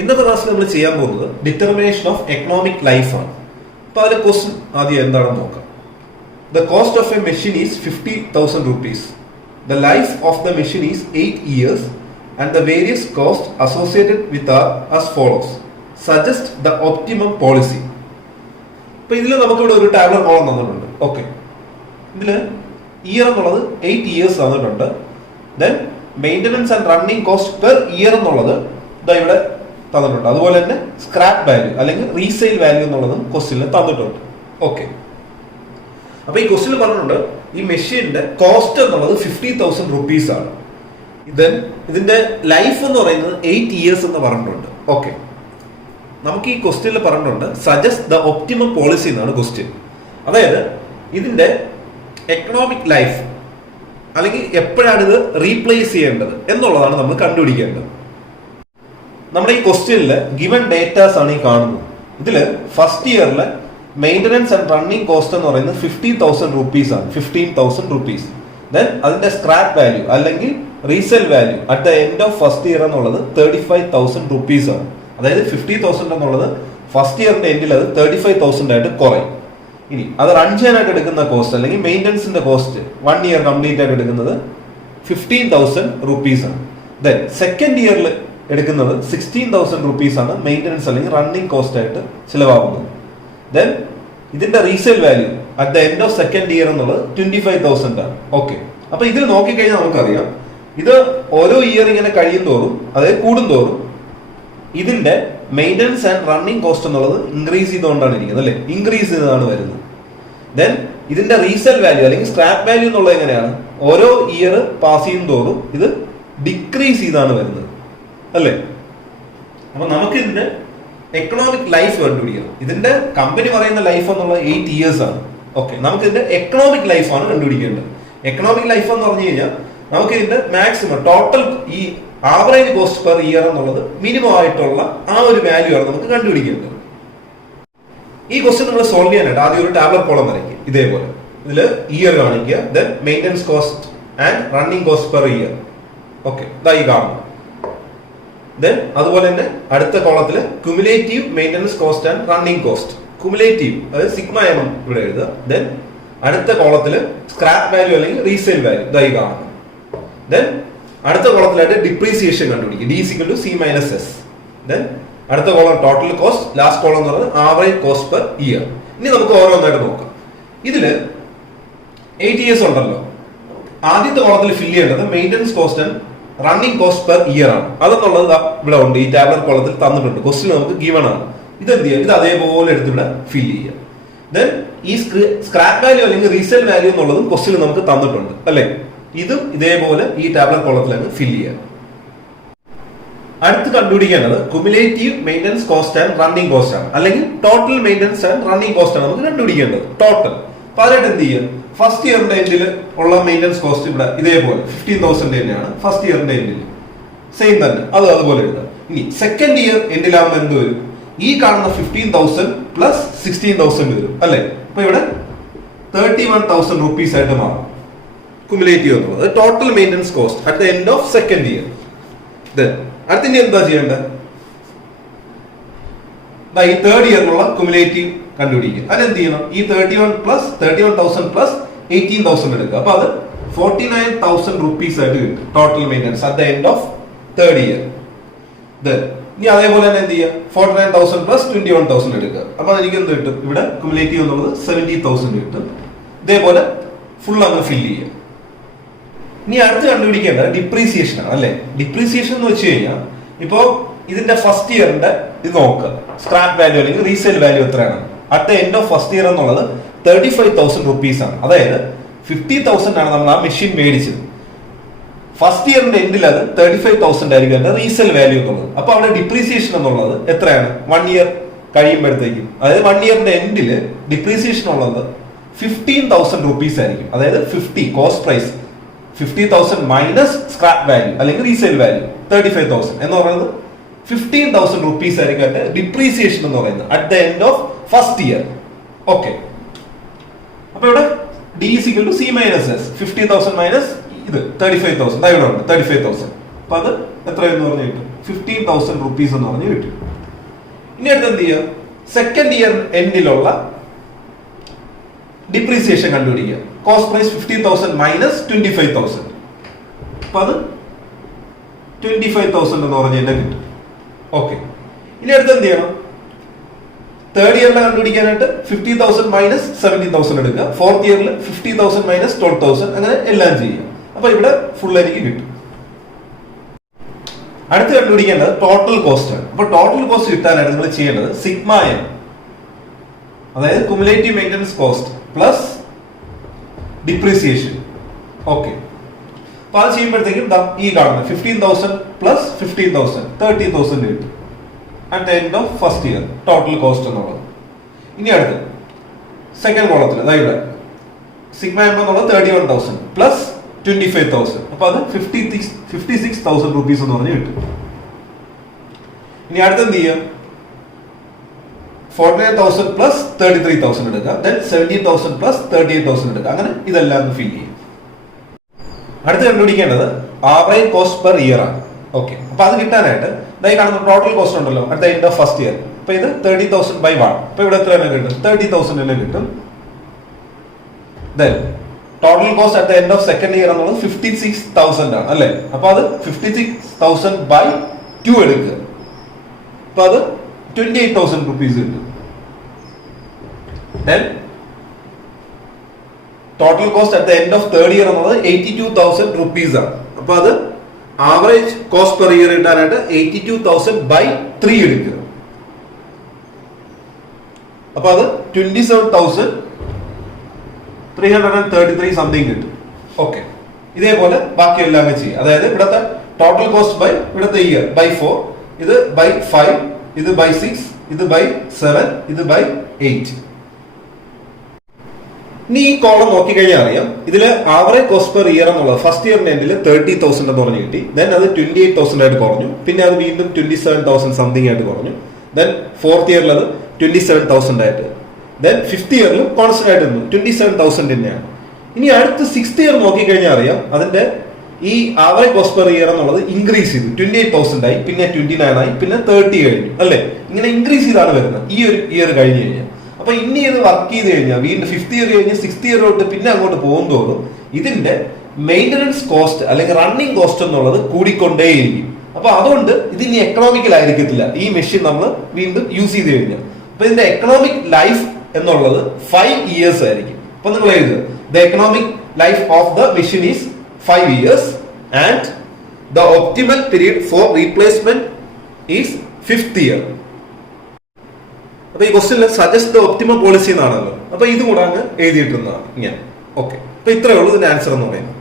ഇന്നത്തെ ക്ലാസ്സിൽ നമ്മൾ ചെയ്യാൻ പോകുന്നത് ഡിറ്റർമിനേഷൻ ഓഫ് എക്കണോമിക് ലൈഫ് ആണ്. അപ്പോൾ അതിലെ ക്വസ്റ്റ്യൻ ആദ്യം എന്താണെന്ന് നോക്കാം. The cost of A machine is 50,000 rupees. The life of the machine is 8 years and the various costs associated with are as follows. Suggest the optimum policy. അപ്പോൾ ഇതിൽ നമുക്കിവിടെ ഒരു ടാബ്ലർ കോളം തന്നിട്ടുണ്ട്. ഓക്കെ, ഇതിൽ year എന്നുള്ളത് 8 years തന്നിട്ടുണ്ട്. Then maintenance and running cost per year എന്നുള്ളത് ഇതാ ഇവിടെ തന്നിട്ടുണ്ട്. അതുപോലെ തന്നെ സ്ക്രാപ്പ് വാല്യൂ അല്ലെങ്കിൽ റീസെയിൽ വാല്യൂ എന്നുള്ളതും ക്വസ്റ്റ്യനിൽ തന്നിട്ടുണ്ട്. ഓക്കെ, അപ്പൊ ഈ ക്വസ്റ്റ്യൻ പറഞ്ഞിട്ടുണ്ട് ഈ മെഷീന്റെ കോസ്റ്റ് എന്നുള്ളത് 50,000 rupees ആണ്. ഇതിന്റെ ലൈഫ് എന്ന് പറയുന്നത് 8 years എന്ന് പറഞ്ഞിട്ടുണ്ട്. ഓക്കെ, നമുക്ക് ഈ ക്വസ്റ്റ്യനിൽ പറഞ്ഞിട്ടുണ്ട് സജസ്റ്റ് ദ ഒപ്റ്റിമം പോളിസി എന്നാണ് ക്വസ്റ്റ്യൻ. അതായത് ഇതിന്റെ എക്കണോമിക് ലൈഫ് അല്ലെങ്കിൽ എപ്പോഴാണ് ഇത് റീപ്ലേസ് ചെയ്യേണ്ടത് എന്നുള്ളതാണ് നമ്മൾ കണ്ടുപിടിക്കേണ്ടത്. നമ്മുടെ ഈ ക്വസ്റ്റ്യനിൽ ഗിവൺ ഡേറ്റാസ് ആണ് ഈ കാണുന്നത്. ഇതിൽ ഫസ്റ്റ് ഇയറിലെ മെയിൻ്റനൻസ് ആൻഡ് റണ്ണിങ് കോസ്റ്റ് എന്ന് പറയുന്നത് 50,000 rupees ആണ്. 15,000 rupees. ദെൻ അതിന്റെ സ്ക്രാപ്പ് വാല്യൂ അല്ലെങ്കിൽ resale value at the end of first year എന്നുള്ളത് 35,000 rupees ആണ്. അതായത് 50,000 എന്നുള്ളത് ഫസ്റ്റ് ഇയറിന്റെ എൻഡിൽ അത് 35,000 ആയിട്ട് കുറയും. ഇനി അത് റൺ ചെയ്യാനായിട്ട് എടുക്കുന്ന കോസ്റ്റ് അല്ലെങ്കിൽ മെയിൻ്റനൻസിന്റെ കോസ്റ്റ് 1 year കംപ്ലീറ്റ് ആയിട്ട് എടുക്കുന്നത് 15,000 rupees ആണ്. ദെൻ സെക്കൻഡ് ഇയറിൽ എടുക്കുന്നത് 16,000 rupees ആണ് മെയിൻ്റനൻസ് അല്ലെങ്കിൽ റണ്ണിങ് കോസ്റ്റ് ആയിട്ട് ചിലവാകുന്നത്. ദെൻ ഇതിന്റെ resale value at the end of second year എന്നുള്ളത് 25,000 ആണ്. ഓക്കെ, അപ്പൊ ഇതിൽ നോക്കിക്കഴിഞ്ഞാൽ നമുക്കറിയാം ഇത് ഓരോ ഇയർ ഇങ്ങനെ കഴിയും തോറും അതായത് കൂടും തോറും ഇതിന്റെ മെയിൻ്റനൻസ് ആൻഡ് റണ്ണിങ് കോസ്റ്റ് എന്നുള്ളത് ഇൻക്രീസ് ചെയ്തുകൊണ്ടാണ് ഇരിക്കുന്നത് അല്ലെ, ഇൻക്രീസ് ചെയ്താണ് വരുന്നത്. ദെൻ ഇതിന്റെ റീസെയിൽ വാല്യൂ അല്ലെങ്കിൽ സ്ക്രാപ്പ് വാല്യൂ എന്നുള്ളത് എങ്ങനെയാണ് ഓരോ ഇയർ പാസ് ചെയ്യും തോറും ഇത് ഡിക്രീസ് ചെയ്താണ് വരുന്നത് അല്ലേ. അപ്പൊ നമുക്ക് ഇതിന്റെ എക്കണോമിക് ലൈഫ് കണ്ടുപിടിക്കണം. ഇതിന്റെ കമ്പനി പറയുന്ന ലൈഫ് എന്നുള്ള 8 years ആണ്. ഓക്കെ, നമുക്ക് ഇതിന്റെ എക്കണോമിക് ലൈഫാണ് കണ്ടുപിടിക്കേണ്ടത്. എക്കണോമിക് ലൈഫ് എന്ന് പറഞ്ഞു കഴിഞ്ഞാൽ നമുക്ക് ഇതിന്റെ മാക്സിമം ടോട്ടൽ ഈ ആവറേജ് കോസ്റ്റ് പെർ ഇയർ എന്നുള്ളത് മിനിമം ആയിട്ടുള്ള ആ ഒരു വാല്യൂ ആണ് നമുക്ക് കണ്ടുപിടിക്കേണ്ടത്. ഈ ക്വസ്റ്റ്യൻ നമ്മൾ സോൾവ് ചെയ്യാനായിട്ട് ആദ്യം ഒരു ടാബ്ലർ കോളം വരയ്ക്കുക. ഇതേപോലെ ഇതിൽ ഇയർ കാണിക്കുക. Then maintenance cost and running cost per year. Okay, ഇതായി കാണുന്നു. ദെൻ അതുപോലെ തന്നെ അടുത്ത കോളത്തിൽ cumulative maintenance cost and running cost cumulative അതായത് സിഗ്മ എം ഇവിടെ എഴുതുക. ദെൻ അടുത്ത കോളത്തിൽ സ്ക്രാപ്പ് വാല്യൂ അല്ലെങ്കിൽ റീസെയിൽ വാല്യൂ ഇതായി കാണുന്നു. ദെൻ അടുത്ത കോളത്തിലായിട്ട് ഡിപ്രീസിയേഷൻ കണ്ടുപിടിക്കുക. D = C - S. ദെൻ അടുത്ത column total cost, last column എന്ന് പറയുന്നത് ആവറേജ് കോസ്റ്റ് പെർ ഇയർ. ഇനി നമുക്ക് ഓരോന്നായിട്ട് നോക്കാം. ഇതില് 8 years ഉണ്ടല്ലോ. ആദ്യത്തെ കോളത്തിൽ ഫില്ല് ചെയ്യേണ്ടത് maintenance cost and running cost per year ആണ്. അതെന്നുള്ളത് ഇവിടെ ഉണ്ട്, ഈ ടാബ്ലർ കോളത്തിൽ തന്നിട്ടുണ്ട്. ക്വസ്റ്റ്യൻ നമുക്ക് ഗിവൺ ആണ്. ഇത് എന്ത് ചെയ്യുക, ഇത് അതേപോലെ എടുത്തിവിടെ ഫില്ല് ചെയ്യുക. ദെൻ ഈ സ്ക്രാപ്പ് വാല്യൂ അല്ലെങ്കിൽ റീസെയിൽ വാല്യൂ എന്നുള്ളതും ക്വസ്റ്റ്യൻ നമുക്ക് തന്നിട്ടുണ്ട് അല്ലെ. ഇതും ഇതേപോലെ ഈ ടാബ്ലർ കോളത്തിൽ അങ്ങ് ഫില്ല് ചെയ്യുക. അടുത്ത് കണ്ടുപിടിക്കേണ്ടത് cumulative maintenance cost and running cost ആണ് അല്ലെങ്കിൽ total maintenance and running cost ആണ് നമുക്ക് കണ്ടുപിടിക്കേണ്ടത് ടോട്ടൽ. അപ്പൊ അതിനായിട്ട് എന്ത് ചെയ്യുക, ഫസ്റ്റ് ഇയറിന്റെ എൻഡിൽ ഉള്ള മെയിൻ്റനൻസ് കോസ്റ്റ് ഇവിടെ ഇതേപോലെ 15,000 തന്നെയാണ് ഫസ്റ്റ് ഇയറിന്റെ എൻഡിൽ, സെയിം തന്നെ അത് അതുപോലെ എഴുതാം. ഇനി സെക്കൻഡ് ഇയർ എൻഡിലാകുമ്പോൾ എന്ത് വരും, ഈ കാണുന്ന 15,000 പ്ലസ് 16,000 വരും അല്ലെ. അപ്പൊ ഇവിടെ 31,000 rupees ആയിട്ട് മാറും ക്യുമുലേറ്റീവ് എന്നുള്ളത് total maintenance cost at the end of second year. Then അടുത്ത എന്താ ചെയ്യേണ്ടത്, ഈ തേർഡ് ഇയറിനുള്ള ക്യുമുലേറ്റീവ് കണ്ടുപിടിക്കുക. അതിനെന്ത് ചെയ്യണം, ഈ 31,000 പ്ലസ് 18,000 എടുക്കുക. അപ്പൊ അത് 49,000 rupees ആയിട്ട് കിട്ടും total maintenance at the end of third year. ഇനി അതേപോലെ തന്നെ എന്ത് ചെയ്യുക, 49,000 പ്ലസ് 21,000 എടുക്കുക. അപ്പൊ എനിക്ക് എന്ത് കിട്ടും, ഇവിടെ ക്യുമുലേറ്റീവ് എന്നുള്ളത് 70,000 കിട്ടും. ഇതേപോലെ ഫുൾ അങ്ങ് ഫില്ല് ചെയ്യുക. ഇനി അടുത്ത് കണ്ടുപിടിക്കേണ്ടത് ഡിപ്രീസിയേഷൻ ആണ് അല്ലെ. ഡിപ്രീസിയേഷൻ എന്ന് വെച്ച് കഴിഞ്ഞാൽ ഇപ്പോ ഇതിന്റെ ഫസ്റ്റ് ഇയറിന്റെ ഇത് നോക്കുക, സ്ക്രാപ്പ് വാല്യൂ അല്ലെങ്കിൽ റീസെയിൽ വാല്യൂ എത്രയാണ് at the end of first year എന്നുള്ളത് 35,000 rupees ആണ്. അതായത് 50,000 ആണ് നമ്മൾ ആ മെഷീൻ മേടിച്ചത്. ഫസ്റ്റ് ഇയറിന്റെ എൻഡിൽ അത് 35,000 ആയിരിക്കും അതിന്റെ റീസെയിൽ വാല്യൂ എന്നുള്ളത്. അപ്പൊ അവിടെ ഡിപ്രീസിയേഷൻ എന്നുള്ളത് എത്രയാണ്, 1 year കഴിയുമ്പോഴത്തേക്കും അതായത് 1 yearന്റെ എൻഡിൽ ഡിപ്രീസിയേഷൻ ഉള്ളത് 15,000 rupees ആയിരിക്കും. അതായത് 50 cost price 50,000 minus scrap value അല്ലെങ്കിൽ റീസെയിൽ വാല്യൂ 35,000 എന്ന് പറയുന്നത് 15,000 rupees ആയിരിക്കും അതിന്റെ ഡിപ്രീസിയേഷൻ എന്ന് പറയുന്നത് at the end of first year. Okay, അപ്പൊ ഇവിടെ D = C - S 50,000 മൈനസ് ഇത് 35,000 ഇവിടെ ഉണ്ട് 35,000. അപ്പൊ അത് എത്രയെന്ന് പറഞ്ഞു കിട്ടും 15,000 rupees എന്ന് പറഞ്ഞ് കിട്ടും. ഇനി അടുത്ത് എന്ത് ചെയ്യുക? സെക്കൻഡ് ഇയർ എൻഡിലുള്ള ഡിപ്രീസിയേഷൻ കണ്ടുപിടിക്കുക. Cost price 15,000 minus 25,000. അപ്പൊ അത് 25,000 എന്ന് പറഞ്ഞ് തന്നെ കിട്ടും. ഓക്കെ. ഇനി അടുത്ത് എന്ത് ചെയ്യണം? തേർഡ് ഇയറിൽ കണ്ടുപിടിക്കാനായിട്ട് 50,000 മൈനസ് 17,000 എടുക്കുക. ഫോർത്ത് ഇയറിൽ 50,000 മൈനസ് 12,000 അങ്ങനെ എല്ലാം ചെയ്യുക. അപ്പൊ ഇവിടെ ഫുൾ എനിക്ക് കിട്ടും. അടുത്ത് കണ്ടുപിടിക്കേണ്ടത് ടോട്ടൽ കോസ്റ്റ് ആണ്. അപ്പൊ ടോട്ടൽ കോസ്റ്റ് കിട്ടാനായിട്ട് നിങ്ങൾ ചെയ്യേണ്ടത് സിഗ്മ എൻ, അതായത് cumulative maintenance cost plus depreciation. Okay. അപ്പൊ അത് ചെയ്യുമ്പോഴത്തേക്കും ഈ കാണുന്നത് 15,000 പ്ലസ് 15,000 30,000 കിട്ടും at the end of first year total cost എന്നുള്ളത്. ഇനി അടുത്ത് സെക്കൻഡ് കോളത്തിൽ അതായത് സിഗ്മ എം എന്നുള്ളത് 31,000 പ്ലസ് 25,000. അപ്പൊ അത് 56,000 rupees എന്ന് പറഞ്ഞ് കിട്ടും. ഇനി അടുത്ത് എന്ത് ചെയ്യുക? 49,000 പ്ലസ് 33,000 എടുക്കുക. ദെൻ 17,000 പ്ലസ് 38,000 എടുക്കുക. അങ്ങനെ ഇതെല്ലാം ഫിൽ ചെയ്യും. അടുത്ത് കണ്ടുപിടിക്കേണ്ടത് ആവറേജ് കോസ്റ്റ് പെർ ഇയർ ആണ്. ഓക്കെ. അപ്പൊ അത് കിട്ടാനായിട്ട് ഇതായി കാണുന്ന ടോട്ടൽ കോസ്റ്റ് ഉണ്ടല്ലോ at the end of first year. അപ്പൊ ഇത് 30,000 ബൈ 1. അപ്പൊ ഇവിടെ എത്ര തന്നെ കിട്ടും? 30,000 തന്നെ കിട്ടും. Then total cost at the end of second year എന്നുള്ളത് 56,000 ആണ് അല്ലെ? അപ്പൊ അത് 56,000 ബൈ 2 എടുക്കുക. അപ്പൊ അത് 28,000 rupees കിട്ടും. Then total cost at the end of third year എന്നുള്ളത് 82,000 rupees ആണ്. അപ്പൊ അത് ആവറേജ് കോസ്റ്റ് പെർ ഇയർ കിട്ടാനായിട്ട് 82,000 ബൈ 3 എടുക്കുക. അപ്പൊ അത് 27,333 സംതിങ് കിട്ടും. ഓക്കെ. ഇതേപോലെ ബാക്കി എല്ലാം ചെയ്യുക. അതായത് ഇവിടുത്തെ ടോട്ടൽ കോസ്റ്റ് ബൈ ഇവിടുത്തെ ഇയർ ബൈ 4, ഇത് ബൈ 5, ഇത് ബൈ 6, ഇത് ബൈ 7, ഇത് ബൈ 8. ഇനി ഈ കോളം നോക്കിക്കഴിഞ്ഞാൽ അറിയാം ഇതില് ആവറേജ് കോസ്റ്റ് പെർ ഇയർ എന്നുള്ളത് ഫസ്റ്റ് ഇയറിന്റെ എൻഡിൽ 30,000 എന്ന് പറഞ്ഞ് കിട്ടി. ദെൻ അത് 28,000 ആയിട്ട് കുറഞ്ഞു. പിന്നെ അത് വീണ്ടും 27,000 സംതിങ് ആയിട്ട് കുറഞ്ഞു. ദെൻ ഫോർത്ത് ഇയറിൽ അത് 27,000 ആയിട്ട്. ദെൻ ഫിഫ്ത് ഇയറിലും കോൺസ്റ്റന്റ് ആയിട്ട് നിന്നു 27,000 തന്നെയാണ്. ഇനി അടുത്ത സിക്സ്ത് ഇയർ നോക്കിക്കഴിഞ്ഞാൽ അറിയാം അതിന്റെ ഈ ആവറേജ് കോസ്റ്റ് പെർ ഇയർ എന്നുള്ളത് ഇൻക്രീസ് ചെയ്തു. 28,000 ആയി, പിന്നെ 29 ആയി, പിന്നെ 30 കഴിഞ്ഞു അല്ലെ? ഇങ്ങനെ ഇൻക്രീസ് ചെയ്താണ് വരുന്നത് ഈ ഒരു ഇയർ കഴിഞ്ഞു കഴിഞ്ഞാൽ. അപ്പൊ ഇനി ഇത് വർക്ക് ചെയ്ത് കഴിഞ്ഞാൽ വീണ്ടും ഫിഫ്ത് ഇയർ കഴിഞ്ഞ് സിക്സ്ത് ഇയറിലോട്ട് പിന്നെ അങ്ങോട്ട് പോകുന്നതോറും ഇതിന്റെ മെയിൻ്റനൻസ് കോസ്റ്റ് അല്ലെങ്കിൽ റണ്ണിങ് കോസ്റ്റ് എന്നുള്ളത് കൂടിക്കൊണ്ടേയിരിക്കും. അപ്പൊ അതുകൊണ്ട് ഇത് ഇനി എക്കണോമിക്കൽ ആയിരിക്കത്തില്ല ഈ മെഷീൻ നമ്മൾ വീണ്ടും യൂസ് ചെയ്ത് കഴിഞ്ഞാൽ. അപ്പൊ ഇതിന്റെ എക്കണോമിക് ലൈഫ് എന്നുള്ളത് 5 years ആയിരിക്കും. അപ്പൊ നിങ്ങൾ എഴുതുക the economic life of the machine is 5 years and the optimal period for replacement is 5th year. അപ്പൊ ഈ ക്വസ്റ്റ്യനിൽ സജസ്റ്റ് ദ ഒപ്റ്റിമൽ പോളിസി എന്നാണല്ലോ. അപ്പൊ ഇതും കൂടെ അങ്ങ് എഴുതിയിട്ടുള്ളതാണ് ഇങ്ങനെ. ഓക്കെ. അപ്പൊ ഇത്രയേ ഉള്ളൂ ഇതിന്റെ ആൻസർ എന്ന് പറയുന്നത്.